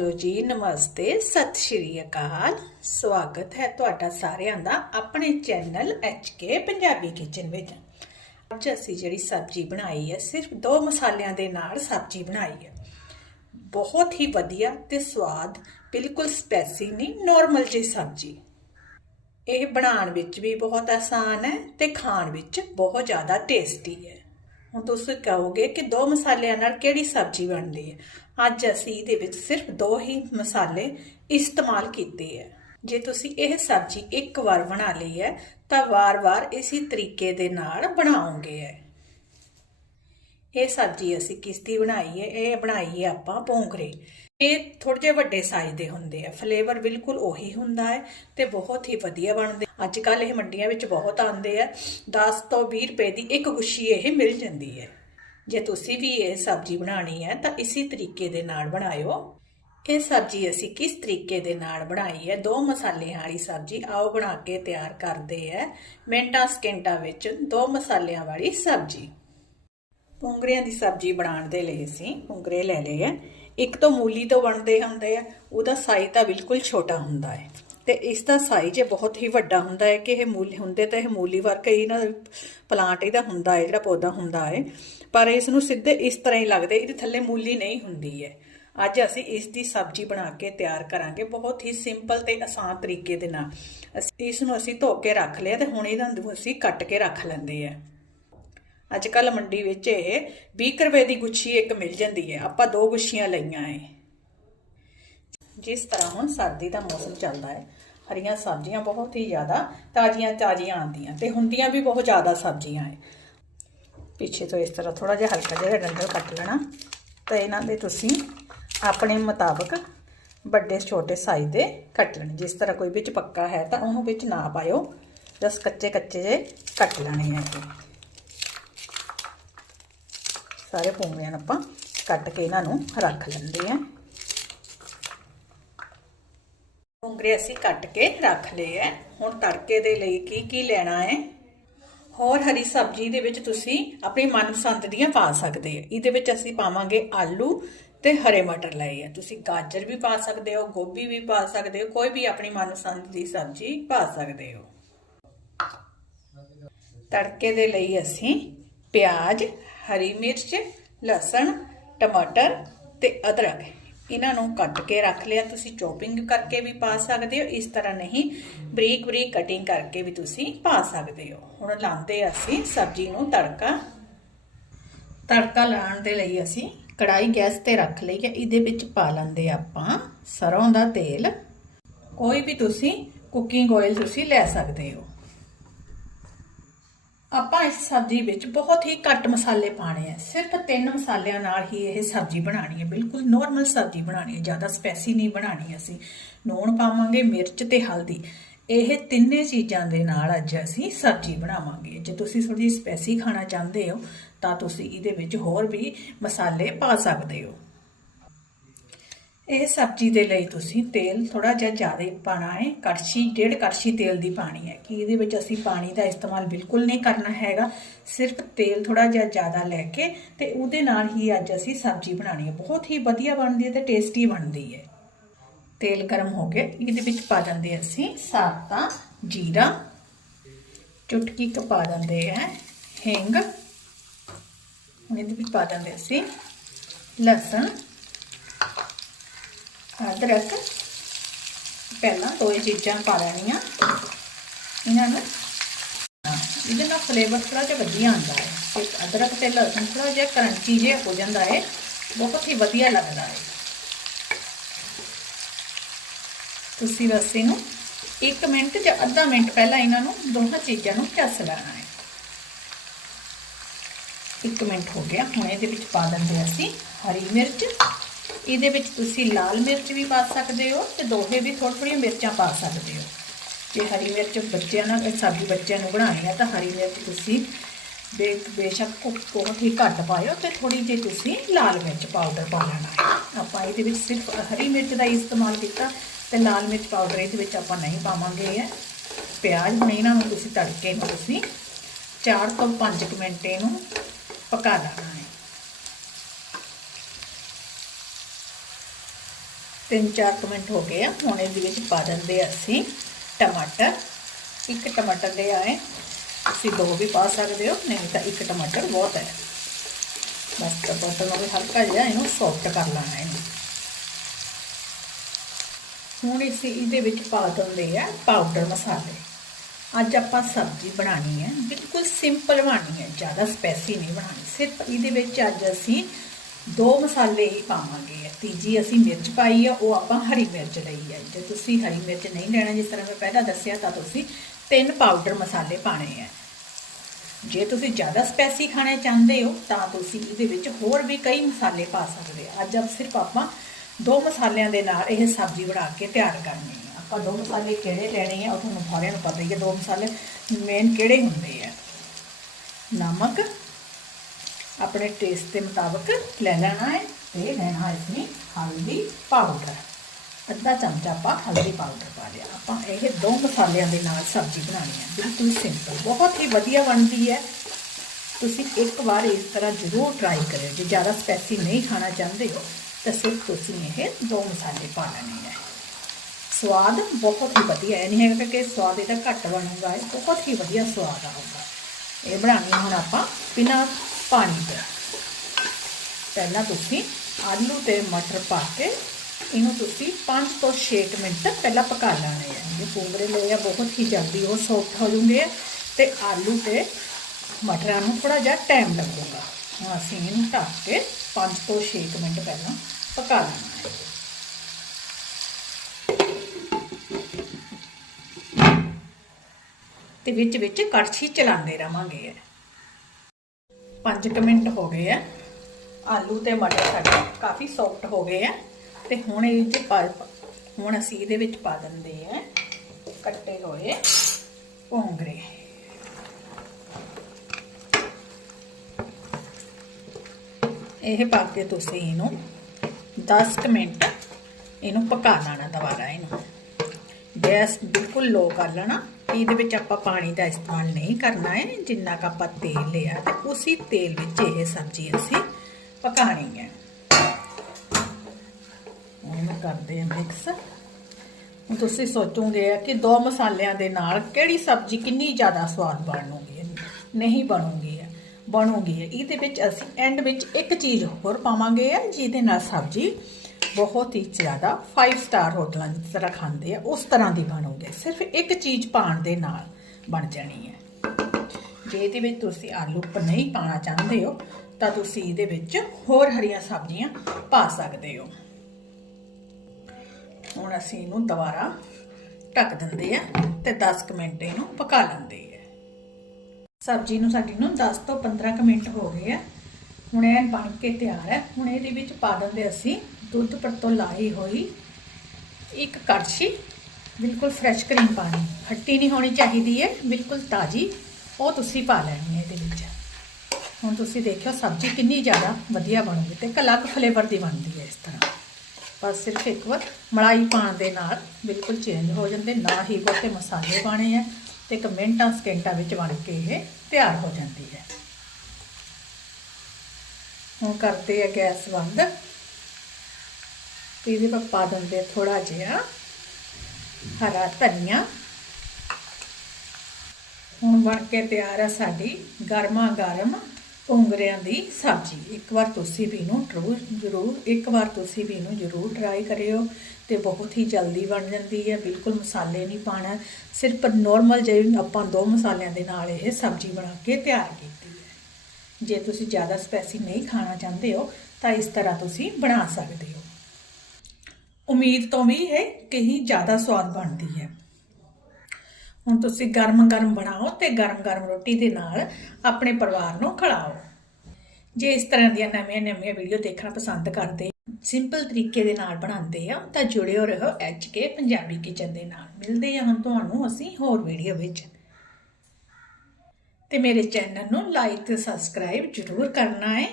Hello ਜੀ, ਨਮਸਤੇ, ਸਤਿ ਸ਼੍ਰੀ ਅਕਾਲ। ਸਵਾਗਤ ਹੈ ਤੁਹਾਡਾ ਸਾਰਿਆਂ ਦਾ ਆਪਣੇ ਚੈਨਲ ਕੇ ਪੰਜਾਬੀ ਕਿਚਨ ਵਿੱਚ। ਅੱਜ ਅਸੀਂ ਜਿਹੜੀ ਸਬਜ਼ੀ ਬਣਾਈ ਹੈ, ਸਿਰਫ ਦੋ ਮਸਾਲਿਆਂ ਦੇ ਨਾਲ ਸਬਜ਼ੀ ਬਣਾਈ ਹੈ। ਬਹੁਤ ਹੀ ਵਧੀਆ ਤੇ ਸਵਾਦ, ਬਿਲਕੁਲ ਸਪੈਸੀ ਨਹੀਂ ਨਾਰਮਲ ਜਿਹੀ ਸਬਜ਼ੀ। ਇਹ ਬਣਾਉਣ ਵਿੱਚ ਵੀ ਬਹੁਤ ਆਸਾਨ ਹੈ ਤੇ ਖਾਣ ਵਿੱਚ ਬਹੁਤ ਜ਼ਿਆਦਾ ਟੇਸਟੀ ਹੈ। ਹੁਣ ਤੁਸੀਂ ਕਹੋਗੇ ਕਿ ਦੋ ਮਸਾਲਿਆਂ ਨਾਲ ਕਿਹੜੀ ਸਬਜ਼ੀ ਬਣਦੀ ਹੈ? ਅੱਜ ਅਸੀਂ ਇਹਦੇ ਵਿੱਚ ਸਿਰਫ ਦੋ ਹੀ ਮਸਾਲੇ ਇਸਤੇਮਾਲ ਕੀਤੇ ਹੈ। ਜੇ ਤੁਸੀਂ ਇਹ ਸਬਜ਼ੀ ਇੱਕ ਵਾਰ ਬਣਾ ਲਈ ਹੈ, ਤਾਂ ਵਾਰ-ਵਾਰ ਇਸੇ ਤਰੀਕੇ ਦੇ ਨਾਲ ਬਣਾਓਗੇ। ਹੈ ਇਹ ਸਬਜ਼ੀ ਅਸੀਂ ਕਿਸ ਦੀ ਬਣਾਈ ਹੈ? ਇਹ ਬਣਾਈ ਹੈ ਆਪਾਂ ਪੌਂਗਰੇ ਇਹ ਥੋੜੇ ਜਿਹੇ ਵੱਡੇ ਸਾਈਜ਼ ਦੇ ਹੁੰਦੇ ਆ। ਫਲੇਵਰ ਬਿਲਕੁਲ ਉਹੀ ਹੁੰਦਾ ਹੈ ਤੇ ਬਹੁਤ ਹੀ ਵਧੀਆ ਬਣਦੇ। ਅੱਜ ਕੱਲ ਇਹ ਮੰਡੀਆਂ ਵਿੱਚ ਬਹੁਤ ਆਉਂਦੇ ਆ। 10 ਤੋਂ 20 ਰੁਪਏ ਦੀ ਇੱਕ ਗੁੱਛੀ ਇਹ ਮਿਲ ਜਾਂਦੀ ਹੈ। ਜੇ ਤੁਸੀਂ ਵੀ ਇਹ ਸਬਜ਼ੀ ਬਣਾਣੀ ਹੈ, ਤਾਂ ਇਸੇ ਤਰੀਕੇ ਦੇ ਨਾਲ ਬਣਾਇਓ। ਇਹ ਸਬਜ਼ੀ ਅਸੀਂ ਕਿਸ ਤਰੀਕੇ ਦੇ ਨਾਲ ਬਣਾਈ ਹੈ? ਦੋ ਮਸਾਲਿਆਂ ਵਾਲੀ ਸਬਜ਼ੀ ਆਓ ਬਣਾ ਕੇ ਤਿਆਰ ਕਰਦੇ ਹੈ। ਮਿੰਟਾਂ ਸਕਿੰਟਾਂ ਵਿੱਚ ਦੋ ਮਸਾਲਿਆਂ ਵਾਲੀ ਸਬਜ਼ੀ। ਪੁੰਗਰਿਆਂ ਦੀ ਸਬਜ਼ੀ ਬਣਾਉਣ ਦੇ ਲਈ ਅਸੀਂ ਪੁੰਗਰੇ ਲੈ ਲਏ ਹੈ। ਇੱਕ ਤੋਂ ਮੂਲੀ ਤੋਂ ਬਣਦੇ ਹੁੰਦੇ ਆ ਉਹਦਾ ਸਾਈਜ਼ ਤਾਂ ਬਿਲਕੁਲ ਛੋਟਾ ਹੁੰਦਾ ਹੈ। ਤੇ ਇਸ ਦਾ ਸਾਈਜ਼ ਇਹ ਬਹੁਤ ਹੀ ਵੱਡਾ ਹੁੰਦਾ ਹੈ ਕਿ ਇਹ ਮੂਲੀ, ਹੁੰਦੇ ਤਾਂ ਇਹ ਮੂਲੀ ਵਰਗਾ ਹੀ ਨਾ ਪਲਾਂਟ ਇਹਦਾ ਹੁੰਦਾ ਹੈ, ਜਿਹੜਾ ਪੌਦਾ ਹੁੰਦਾ ਹੈ, ਪਰ ਇਸ ਨੂੰ ਸਿੱਧੇ ਇਸ ਤਰ੍ਹਾਂ ਹੀ ਲੱਗਦੇ, ਇਹਦੇ ਥੱਲੇ ਮੂਲੀ ਨਹੀਂ ਹੁੰਦੀ ਹੈ। ਅੱਜ ਅਸੀਂ ਇਸ ਦੀ ਸਬਜ਼ੀ ਬਣਾ ਕੇ ਤਿਆਰ ਕਰਾਂਗੇ ਬਹੁਤ ਹੀ ਸਿੰਪਲ ਤੇ ਆਸਾਨ ਤਰੀਕੇ ਦੇ ਨਾਲ। ਅਸੀਂ- ਇਸ ਨੂੰ ਅਸੀਂ ਧੋ ਕੇ ਰੱਖ ਲਿਆ ਤੇ ਹੁਣ ਇਹਦਾ ਅਸੀਂ ਕੱਟ ਕੇ ਰੱਖ ਲੈਂਦੇ ਆ ਅੱਜ ਕੱਲ ਮੰਡੀ ਵਿੱਚ ਇਹ 20 ਰੁਪਏ ਦੀ ਗੁੱਛੀ ਇੱਕ ਮਿਲ ਜਾਂਦੀ ਹੈ, ਆਪਾਂ ਦੋ ਗੁੱਛੀਆਂ ਲਈਆਂ ਏ ਜਿਸ ਤਰ੍ਹਾਂ ਹੁਣ ਸਰਦੀ ਦਾ ਮੌਸਮ ਚੱਲਦਾ ਹੈ, ਹਰੀਆਂ ਸਬਜ਼ੀਆਂ ਬਹੁਤ ਹੀ ਜ਼ਿਆਦਾ ਤਾਜ਼ੀਆਂ ਤਾਜ਼ੀਆਂ ਆਉਂਦੀਆਂ ਤੇ ਹੁੰਦੀਆਂ ਵੀ ਬਹੁਤ ਜ਼ਿਆਦਾ ਸਬਜ਼ੀਆਂ ਹੈ। ਪਿੱਛੇ ਤੋਂ ਇਸ ਤਰ੍ਹਾਂ ਥੋੜਾ ਜਿਹਾ ਹਲਕਾ ਜਿਹਾ ਡੰਡਲ ਕੱਟ ਲੈਣਾ ਤੇ ਇਹਨਾਂ ਦੇ ਤੁਸੀਂ ਆਪਣੇ ਮੁਤਾਬਕ ਵੱਡੇ ਛੋਟੇ ਸਾਈਜ਼ ਦੇ ਕੱਟ ਲੈਣੇ। ਜਿਸ ਤਰ੍ਹਾਂ ਕੋਈ ਵਿੱਚ ਪੱਕਾ ਹੈ ਤਾਂ ਉਹਨੂੰ ਵਿੱਚ ਨਾ ਪਾਇਓ, ਬਸ ਕੱਚੇ ਕੱਚੇ ਜੇ ਕੱਟ ਲੈਣੇ ਆ ਇਹ। ਸਾਰੇ ਪੂੰਗਿਆਂ ਨੂੰ ਆਪਾਂ ਕੱਟ ਕੇ ਇਹਨਾਂ ਨੂੰ ਰੱਖ ਲੈਂਦੇ ਆ ਪੂੰਗਰੇ ਅਸੀਂ ਕੱਟ ਕੇ ਰੱਖ ਲਏ ਐ। ਹੁਣ ਤੜਕੇ ਦੇ ਲਈ ਕੀ ਕੀ ਲੈਣਾ ਹੈ ਹੋਰ ਹਰੀ ਸਬਜ਼ੀ ਦੇ ਵਿੱਚ ਤੁਸੀਂ ਆਪਣੀ ਮਨਪਸੰਦ ਦੀਆਂ ਪਾ ਸਕਦੇ ਹੋ ਇਹਦੇ ਵਿੱਚ ਅਸੀਂ ਪਾਵਾਂਗੇ ਆਲੂ ਤੇ ਹਰੇ ਮਟਰ ਲਏ ਆ ਤੁਸੀਂ ਗਾਜਰ ਵੀ ਪਾ ਸਕਦੇ ਹੋ, ਗੋਭੀ ਵੀ ਪਾ ਸਕਦੇ ਹੋ, ਕੋਈ ਵੀ ਆਪਣੀ ਮਨਪਸੰਦ ਦੀ ਸਬਜ਼ੀ ਪਾ ਸਕਦੇ ਹੋ। ਤੜਕੇ ਦੇ ਲਈ ਅਸੀਂ ਪਿਆਜ਼, ਹਰੀ ਮਿਰਚ, ਲਸਣ, ਟਮਾਟਰ ਤੇ ਅਦਰਕ। ਇਹਨਾਂ ਨੂੰ ਕੱਟ ਕੇ ਰੱਖ ਲਿਆ। ਤੁਸੀਂ ਚੋਪਿੰਗ ਕਰਕੇ ਵੀ ਪਾ ਸਕਦੇ ਹੋ, ਇਸ ਤਰ੍ਹਾਂ ਨਹੀਂ। ਬਰੀਕ ਬਰੀਕ ਕਟਿੰਗ ਕਰਕੇ ਵੀ ਤੁਸੀਂ ਪਾ ਸਕਦੇ ਹੋ। ਹੁਣ ਲਾਉਂਦੇ ਅਸੀਂ ਸਬਜ਼ੀ ਨੂੰ ਤੜਕਾ। ਤੜਕਾ ਲਾਉਣ ਦੇ ਲਈ ਅਸੀਂ ਕੜਾਈ ਗੈਸ ਤੇ ਰੱਖ ਲਈ ਹੈ। ਇਹਦੇ ਵਿੱਚ ਪਾ ਲੈਂਦੇ ਆਪਾਂ ਸਰੋਂ ਦਾ ਤੇਲ। ਕੋਈ ਵੀ ਤੁਸੀਂ ਕੁਕਿੰਗ ਆਇਲ ਤੁਸੀਂ ਲੈ ਸਕਦੇ ਹੋ। ਆਪਾਂ ਇਸ ਸਬਜ਼ੀ ਵਿੱਚ ਬਹੁਤ ਹੀ ਘੱਟ ਮਸਾਲੇ ਪਾਣੇ ਆ। ਸਿਰਫ ਤਿੰਨ ਮਸਾਲਿਆਂ ਨਾਲ ਹੀ ਇਹ ਸਬਜ਼ੀ ਬਣਾਣੀ ਹੈ ਬਿਲਕੁਲ ਨੋਰਮਲ ਸਬਜ਼ੀ ਬਣਾਣੀ ਹੈ ਜ਼ਿਆਦਾ ਸਪੈਸੀ ਨਹੀਂ ਬਣਾਣੀ ਅਸੀਂ। ਨੂਣ ਪਾਵਾਂਗੇ, ਮਿਰਚ ਤੇ ਹਲਦੀ। ਇਹ ਤਿੰਨੇ ਚੀਜ਼ਾਂ ਦੇ ਨਾਲ ਅੱਜ ਅਸੀਂ ਸਬਜ਼ੀ ਬਣਾਵਾਂਗੇ। ਜੇ ਤੁਸੀਂ ਥੋੜੀ ਸਪੈਸੀ ਖਾਣਾ ਚਾਹੁੰਦੇ ਹੋ, ਤਾਂ ਤੁਸੀਂ ਇਹਦੇ ਵਿੱਚ ਹੋਰ ਵੀ ਮਸਾਲੇ ਪਾ ਸਕਦੇ ਹੋ। ਇਹ ਸਬਜ਼ੀ ਦੇ ਲਈ ਤੁਸੀਂ ਤੇਲ ਥੋੜਾ ਜਿਹਾ ਜ਼ਿਆਦਾ ਪਾਣਾ ਹੈ। ਕੜਛੀ, ਡੇਢ ਕੜਛੀ ਤੇਲ ਦੀ ਪਾਣੀ ਹੈ ਕਿ ਇਹਦੇ ਵਿੱਚ ਅਸੀਂ ਪਾਣੀ ਦਾ ਇਸਤੇਮਾਲ ਬਿਲਕੁਲ ਨਹੀਂ ਕਰਨਾ ਹੈਗਾ। ਸਿਰਫ ਤੇਲ ਥੋੜਾ ਜਿਹਾ ਜ਼ਿਆਦਾ ਲੈ ਕੇ ਤੇ ਉਹਦੇ ਨਾਲ ਹੀ ਅੱਜ ਅਸੀਂ ਸਬਜ਼ੀ ਬਣਾਣੀ ਹੈ। ਬਹੁਤ ਹੀ ਵਧੀਆ ਬਣਦੀ ਹੈ ਤੇ ਟੇਸਟੀ ਬਣਦੀ ਹੈ। ਤੇਲ ਗਰਮ ਹੋ ਗਿਆ। ਇਹਦੇ ਵਿੱਚ ਪਾ ਦਿੰਦੇ ਅਸੀਂ ਸਾਤਾ ਜੀਰਾ। ਚੁਟਕੀ ਕ ਪਾ ਦਿੰਦੇ ਹੈ ਹਿੰਗ। ਹੁਣ ਇਹਦੇ ਵਿੱਚ ਪਾ ਦਿੰਦੇ ਅਸੀਂ ਲਸਣ। ਅਦਰਕ, ਪਹਿਲਾਂ ਦੋ ਇਹ ਚੀਜ਼ਾਂ ਪਾ ਲੈਣੀਆਂ। ਇਹਨਾਂ ਨੂੰ ਇਹਦੇ ਨਾਲ ਫਲੇਵਰ ਥੋੜਾ ਜਿਹਾ ਵਧੀਆ ਆਉਂਦਾ ਹੈ। ਤੇ ਅਦਰਕ ਤੇ ਲਸਣ ਥੋੜਾ ਜਿਹਾ ਕਰੰਚੀ ਜਿਹਾ ਹੋ ਜਾਂਦਾ ਹੈ। ਬਹੁਤ ਹੀ ਵਧੀਆ ਲੱਗਦਾ ਹੈ। ਤੁਸੀਂ ਬਸ ਇਹਨੂੰ 1 ਮਿੰਟ ਜਾਂ ਅੱਧਾ ਮਿੰਟ ਪਹਿਲਾਂ ਇਹਨਾਂ ਨੂੰ ਦੋਹਾਂ ਚੀਜ਼ਾਂ ਨੂੰ ਝੱਸ ਲੈਣਾ ਹੈ। 1 ਮਿੰਟ ਹੋ ਗਿਆ, ਹੁਣ ਇਹਦੇ ਵਿੱਚ ਪਾ ਦਿੰਦੇ ਅਸੀਂ ਹਰੀ ਮਿਰਚ। ਇਹਦੇ ਵਿੱਚ ਤੁਸੀਂ ਲਾਲ ਮਿਰਚ ਵੀ ਪਾ ਸਕਦੇ ਹੋ ਤੇ ਦੋਹੇ ਵੀ ਥੋੜ੍ਹ ਥੋੜ੍ਹੀਆਂ ਮਿਰਚਾਂ ਪਾ ਸਕਦੇ ਹੋ। ਜੇ ਹਰੀ ਮਿਰਚ ਬੱਚਿਆਂ ਨਾਲ, ਇਹ ਸਬਜ਼ੀ ਬੱਚਿਆਂ ਨੂੰ ਬਣਾਉਣੀ ਹੈ ਤਾਂ ਹਰੀ ਮਿਰਚ ਤੁਸੀਂ ਬੇ, ਬੇਸ਼ੱਕ ਬਹੁਤ ਹੀ ਘੱਟ ਪਾਇਓ ਤੇ ਥੋੜੀ ਜਿਹੀ ਤੁਸੀਂ ਲਾਲ ਮਿਰਚ ਪਾਊਡਰ ਪਾ ਲੈਣਾ ਹੈ। ਆਪਾਂ ਇਹਦੇ ਵਿੱਚ ਸਿਰਫ ਹਰੀ ਮਿਰਚ ਦਾ ਇਸਤੇਮਾਲ ਕੀਤਾ ਤੇ ਲਾਲ ਮਿਰਚ ਪਾਊਡਰ ਇਹਦੇ ਵਿੱਚ ਆਪਾਂ ਨਹੀਂ ਪਾਵਾਂਗੇ। ਹੈ ਪਿਆਜ਼ ਹੁਣ ਇਹਨਾਂ ਨੂੰ ਤੁਸੀਂ ਤੜਕੇ ਨੂੰ ਤੁਸੀਂ 4 ਤੋਂ 5 ਮਿੰਟ ਇਹਨੂੰ ਪਕਾ ਲੈਣਾ ਹੈ ਤਿੰਨ ਚਾਰ ਕੁ ਮਿੰਟ ਹੋ ਗਏ ਆ। ਹੁਣ ਇਹਦੇ ਵਿੱਚ ਪਾ ਦਿੰਦੇ ਆ ਅਸੀਂ ਟਮਾਟਰ। ਇੱਕ ਟਮਾਟਰ ਦੇ ਆਏ। ਤੁਸੀਂ ਦੋ ਵੀ ਪਾ ਸਕਦੇ ਹੋ, ਨਹੀਂ ਤਾਂ ਇੱਕ ਟਮਾਟਰ ਬਹੁਤ ਹੈ। ਬਸ ਟਮਾਟਰ ਨੂੰ ਵੀ ਹਲਕਾ ਜਿਹਾ ਇਹਨੂੰ ਸੌਫਟ ਕਰ ਲੈਣਾ ਇਹਨੂੰ। ਹੁਣ ਅਸੀਂ ਇਹਦੇ ਵਿੱਚ ਪਾ ਦਿੰਦੇ ਆ ਪਾਊਡਰ ਮਸਾਲੇ। ਅੱਜ ਆਪਾਂ ਸਬਜ਼ੀ ਬਣਾਣੀ ਹੈ। ਬਿਲਕੁਲ ਸਿੰਪਲ ਬਣਾਣੀ ਹੈ। ਜ਼ਿਆਦਾ ਸਪੈਸੀ ਨਹੀਂ ਬਣਾਣੀ ਸਿਰਫ ਇਹਦੇ ਵਿੱਚ ਅੱਜ ਅਸੀਂ ਦੋ ਮਸਾਲੇ ਹੀ ਪਾਵਾਂਗੇ। ਤੀਜੀ ਅਸੀਂ ਮਿਰਚ ਪਾਈ ਆ, ਉਹ ਆਪਾਂ ਹਰੀ ਮਿਰਚ ਲਈ ਹੈ ਜੇ ਤੁਸੀਂ ਹਰੀ ਮਿਰਚ ਨਹੀਂ ਲੈਣਾ, ਜਿਸ ਤਰ੍ਹਾਂ ਮੈਂ ਪਹਿਲਾਂ ਦੱਸਿਆ, ਤਾਂ ਤੁਸੀਂ ਤਿੰਨ ਪਾਊਡਰ ਮਸਾਲੇ ਪਾਣੇ ਆ। ਜੇ ਤੁਸੀਂ ਜ਼ਿਆਦਾ ਸਪੈਸੀ ਖਾਣੇ ਚਾਹੁੰਦੇ ਹੋ, ਤਾਂ ਤੁਸੀਂ ਇਹਦੇ ਵਿੱਚ ਹੋਰ ਵੀ ਕਈ ਮਸਾਲੇ ਪਾ ਸਕਦੇ ਆ। ਅੱਜ ਆਪ ਸਿਰਫ ਆਪਾਂ ਦੋ ਮਸਾਲਿਆਂ ਦੇ ਨਾਲ ਇਹ ਸਬਜ਼ੀ ਬਣਾ ਕੇ ਤਿਆਰ ਕਰਨੀ ਹੈ ਆਪਾਂ ਦੋ ਮਸਾਲੇ ਕਿਹੜੇ ਲੈਣੇ ਆ, ਉਹ ਤੁਹਾਨੂੰ ਸਾਰਿਆਂ ਨੂੰ ਪਤਾ ਹੀ ਹੈ ਦੋ ਮਸਾਲੇ ਮੇਨ ਕਿਹੜੇ ਹੁੰਦੇ ਆ। ਨਮਕ ਆਪਣੇ ਟੇਸਟ ਦੇ ਮੁਤਾਬਕ ਲੈ ਲੈਣਾ ਹੈ ਤੇ ਲੈਣਾ ਹੈ ਇਸमें ਹਲਦੀ ਪਾਊਡਰ ਅੱਧਾ ਚਮਚਾ ਆਪਾਂ ਹਲਦੀ ਪਾਊਡਰ ਪਾ ਲਿਆ। ਆਪਾਂ ਇਹ ਦੋ ਮਸਾਲਿਆਂ ਦੇ ਨਾਲ ਸਬਜ਼ੀ ਬਣਾਉਣੀ ਹੈ। ਬਿਲਕੁਲ ਸਿੰਪਲ ਬਹੁਤ ਹੀ ਵਧੀਆ ਬਣਦੀ ਹੈ। ਤੁਸੀਂ ਇੱਕ ਵਾਰ ਇਸ ਤਰ੍ਹਾਂ ਜ਼ਰੂਰ ਟਰਾਈ ਕਰਿਓ। ਜੇ ਜ਼ਿਆਦਾ ਸਪੈਸੀ ਨਹੀਂ ਖਾਣਾ ਚਾਹੁੰਦੇ ਹੋ, ਤਾਂ ਸਿਰਫ ਤੁਸੀਂ ਇਹ ਦੋ ਮਸਾਲੇ ਪਾ ਲੈਣੇ ਹੈ ਸਵਾਦ ਬਹੁਤ ਹੀ ਵਧੀਆ ਹੈ ਨਹੀਂ ਹੈਗਾ ਕਿ ਸਵਾਦ ਇਹਦਾ ਘੱਟ ਬਣੂਗਾ, ਇਹ ਬਹੁਤ ਹੀ ਵਧੀਆ ਸਵਾਦ ਆਊਗਾ। ਇਹ ਬਣਾਉਣੀ ਹੁਣ ਆਪਾਂ ਬਿਨਾਂ ਪਾਣੀ ਪਹਿਲਾਂ ਤੁਸੀਂ ਆਲੂ ਤੇ ਮਟਰ ਪਾ ਕੇ ਇਹਨੂੰ ਤੁਸੀਂ 5 ਤੋਂ 6 ਮਿੰਟ ਪਹਿਲਾਂ ਪਕਾ ਲੈਣੇ ਹੈ ਇਹ ਪੂੰਗਰੇ ਲਏ ਆ, ਬਹੁਤ ਹੀ ਜਲਦੀ ਉਹ ਸੌਫਟ ਹੋ ਜੂਗੇ ਤੇ ਆਲੂ ਤੇ ਮਟਰਾਂ ਨੂੰ ਥੋੜਾ ਜਿਹਾ ਟਾਈਮ ਲੱਗੂਗਾ। ਹੁਣ ਅਸੀਂ ਇਹਨੂੰ ਢੱਕ ਕੇ 5 ਤੋਂ 6 ਮਿੰਟ ਪਹਿਲਾਂ ਪਕਾ ਲੈਣਾ ਹੈ ਤੇ ਵਿੱਚ ਵਿੱਚ ਕੜਛੀ ਚਲਾਉਂਦੇ ਰਵਾਂਗੇ। 5 ਮਿੰਟ ਹੋ ਗਏ ਆ। ਆਲੂ ਤੇ ਮਟਰ ਸਾਡੇ ਕਾਫੀ ਸੌਫਟ ਹੋ ਗਏ ਆ ਤੇ ਹੁਣ ਇਹ ਵਿੱਚ ਪਾ, ਹੁਣ ਅਸੀਂ ਇਹਦੇ ਵਿੱਚ ਪਾ ਦਿੰਦੇ ਆ ਕੱਟੇ ਹੋਏ ਪੋਂਗਰੇ ਇਹ ਪਾ ਕੇ ਤੁਸੀਂ ਇਹਨੂੰ 10 ਮਿੰਟ ਇਹਨੂੰ ਪਕਾ ਲੈਣਾ ਦੁਬਾਰਾ ਇਹਨੂੰ। ਗੈਸ ਬਿਲਕੁਲ ਲੋ ਕਰ ਲੈਣਾ। ਇਹਦੇ ਵਿੱਚ ਆਪਾਂ ਪਾਣੀ ਦਾ ਇਸਤੇਮਾਲ ਨਹੀਂ ਕਰਨਾ ਹੈ। ਜਿੰਨਾ ਕ ਆਪਾਂ ਤੇਲ ਲਿਆ ਤੇ ਉਸੇ ਤੇਲ ਵਿੱਚ ਇਹ ਸਬਜ਼ੀ ਅਸੀਂ ਪਕਾਣੀ ਹੈ। ਇਹਨੂੰ ਕਰਦੇ ਹਾਂ ਮਿਕਸ ਤੁਸੀਂ ਸੋਚੋਗੇ ਕਿ ਦੋ ਮਸਾਲਿਆਂ ਦੇ ਨਾਲ ਕਿਹੜੀ ਸਬਜ਼ੀ ਕਿੰਨੀ ਜ਼ਿਆਦਾ ਸਵਾਦ ਬਣੂਗੀ? ਨਹੀਂ ਬਣੂਗੀ ਬਣੂਗੀ ਇਹਦੇ ਵਿੱਚ ਅਸੀਂ ਐਂਡ ਵਿੱਚ ਇੱਕ ਚੀਜ਼ ਹੋਰ ਪਾਵਾਂਗੇ ਜਿਹਦੇ ਨਾਲ ਸਬਜ਼ੀ ਬਹੁਤ ਹੀ ਜ਼ਿਆਦਾ 5 ਸਟਾਰ ਹੋਟਲਾਂ ਦੀ ਤਰ੍ਹਾਂ ਖਾਂਦੇ ਆ, ਉਸ ਤਰ੍ਹਾਂ ਦੀ ਬਣੂਗੀ। ਸਿਰਫ ਇੱਕ ਚੀਜ਼ ਪਾਣ ਦੇ ਨਾਲ ਬਣ ਜਾਣੀ ਹੈ। ਜੇ ਇਹਦੇ ਵਿੱਚ ਤੁਸੀਂ ਆਲੂ ਨਹੀਂ ਪਾਣਾ ਚਾਹੁੰਦੇ ਹੋ, ਤਾਂ ਤੁਸੀਂ ਇਹਦੇ ਵਿੱਚ ਹੋਰ ਹਰੀਆਂ ਸਬਜ਼ੀਆਂ ਪਾ ਸਕਦੇ ਹੋ। ਹੁਣ ਅਸੀਂ ਇਹਨੂੰ ਦੁਬਾਰਾ ਢੱਕ ਦਿੰਦੇ ਆ ਤੇ 10 ਮਿੰਟ ਇਹਨੂੰ ਪਕਾ ਲੈਂਦੇ ਆ। ਸਬਜ਼ੀ ਨੂੰ ਸਾਡੀ ਨੂੰ 10 ਤੋਂ 15 ਕੁ ਮਿੰਟ ਹੋ ਗਏ ਆ। ਹੁਣ ਇਹ ਬਣ ਕੇ ਤਿਆਰ ਹੈ। ਹੁਣ ਇਹਦੇ ਵਿੱਚ ਪਾ ਦਿੰਦੇ ਅਸੀਂ ਦੁੱਧ ਪਰਤੋਂ ਲਾਈ ਹੋਈ ਇੱਕ ਕੜਛੀ, ਬਿਲਕੁਲ ਫਰੈਸ਼ ਕਰੀਮ ਪਾਣੀ। ਖੱਟੀ ਨਹੀਂ ਹੋਣੀ ਚਾਹੀਦੀ ਹੈ ਬਿਲਕੁਲ ਤਾਜ਼ੀ। ਉਹ ਤੁਸੀਂ ਪਾ ਲੈਣੀ ਹੈ ਇਹਦੇ ਵਿੱਚ। ਹੁਣ ਤੁਸੀਂ ਦੇਖਿਓ, ਸਬਜ਼ੀ ਕਿੰਨੀ ਜ਼ਿਆਦਾ ਵਧੀਆ ਬਣੂਗੀ ਤੇ ਇੱਕ ਅਲੱਗ ਫਲੇਵਰ ਦੀ ਬਣਦੀ ਹੈ ਇਸ ਤਰ੍ਹਾਂ। ਬਸ ਸਿਰਫ ਇੱਕ ਵਾਰ ਮਲਾਈ ਪਾਣ ਦੇ ਨਾਲ ਬਿਲਕੁਲ ਚੇਂਜ ਹੋ ਜਾਂਦੇ, ਨਾ ਹੀ ਬਹੁਤੇ ਮਸਾਲੇ ਪਾਣੇ ਆ ਤੇ ਇੱਕ ਮਿੰਟਾਂ, ਸਕਿੰਟਾਂ ਵਿੱਚ ਬਣ ਕੇ ਇਹ ਤਿਆਰ ਹੋ ਜਾਂਦੀ ਹੈ ਹੁਣ ਕਰਦੇ ਆ ਗੈਸ ਬੰਦ। ਇਹਦੇ ਪਰ ਪਾ ਦਿੰਦੇ ਥੋੜਾ ਜਿਹਾ ਹਰਾ ਧਨੀਆ। ਹੁਣ ਬਣ ਕੇ ਤਿਆਰ ਹੈ ਸਾਡੀ ਗਰਮਾ ਗਰਮ ਉਂਗਰਿਆਂ ਦੀ ਸਬਜ਼ੀ। ਇੱਕ ਵਾਰ ਤੁਸੀਂ ਵੀ ਇਹਨੂੰ ਜ਼ਰੂਰ ਜ਼ਰੂਰ, ਇੱਕ ਵਾਰ ਤੁਸੀਂ ਵੀ ਇਹਨੂੰ ਜ਼ਰੂਰ ਟਰਾਈ ਕਰਿਓ ਤੇ ਬਹੁਤ ਹੀ ਜਲਦੀ ਬਣ ਜਾਂਦੀ ਹੈ। ਬਿਲਕੁਲ ਮਸਾਲੇ ਨਹੀਂ ਪਾਣਾ ਸਿਰਫ ਨੋਰਮਲ ਜਿਹੇ ਆਪਾਂ ਦੋ ਮਸਾਲਿਆਂ ਦੇ ਨਾਲ ਇਹ ਸਬਜ਼ੀ ਬਣਾ ਕੇ ਤਿਆਰ ਕੀਤੀ ਹੈ। ਜੇ ਤੁਸੀਂ ਜ਼ਿਆਦਾ ਸਪੈਸੀ ਨਹੀਂ ਖਾਣਾ ਚਾਹੁੰਦੇ ਹੋ, ਤਾਂ ਇਸ ਤਰ੍ਹਾਂ ਤੁਸੀਂ ਬਣਾ ਸਕਦੇ ਹੋ। ਉਮੀਦ ਤੋਂ ਵੀ ਇਹ ਕਹੀਂ ਜ਼ਿਆਦਾ ਸਵਾਦ ਬਣਦੀ ਹੈ। ਹੁਣ ਤੁਸੀਂ ਗਰਮ ਗਰਮ ਬਣਾਓ ਤੇ ਗਰਮ ਗਰਮ ਰੋਟੀ ਦੇ ਨਾਲ ਆਪਣੇ ਪਰਿਵਾਰ ਨੂੰ ਖਿਲਾਓ। ਜੇ ਇਸ ਤਰ੍ਹਾਂ ਦੀਆਂ ਨਵੀਆਂ ਨਵੀਆਂ ਵੀਡੀਓ ਦੇਖਣਾ ਪਸੰਦ ਕਰਦੇ, ਸਿੰਪਲ ਤਰੀਕੇ ਦੇ ਨਾਲ ਬਣਾਉਂਦੇ ਆ, ਤਾਂ ਜੁੜਿਓ ਰਹੋ ਐਚ ਕੇ ਪੰਜਾਬੀ ਕਿਚਨ ਦੇ ਨਾਲ। ਮਿਲਦੇ ਹਾਂ ਹੁਣ ਤੁਹਾਨੂੰ ਅਸੀਂ ਹੋਰ ਵੀਡੀਓ ਵਿੱਚ। ਤੇ ਮੇਰੇ ਚੈਨਲ ਨੂੰ ਲਾਈਕ ਤੇ ਸਬਸਕ੍ਰਾਈਬ ਜ਼ਰੂਰ ਕਰਨਾ ਹੈ।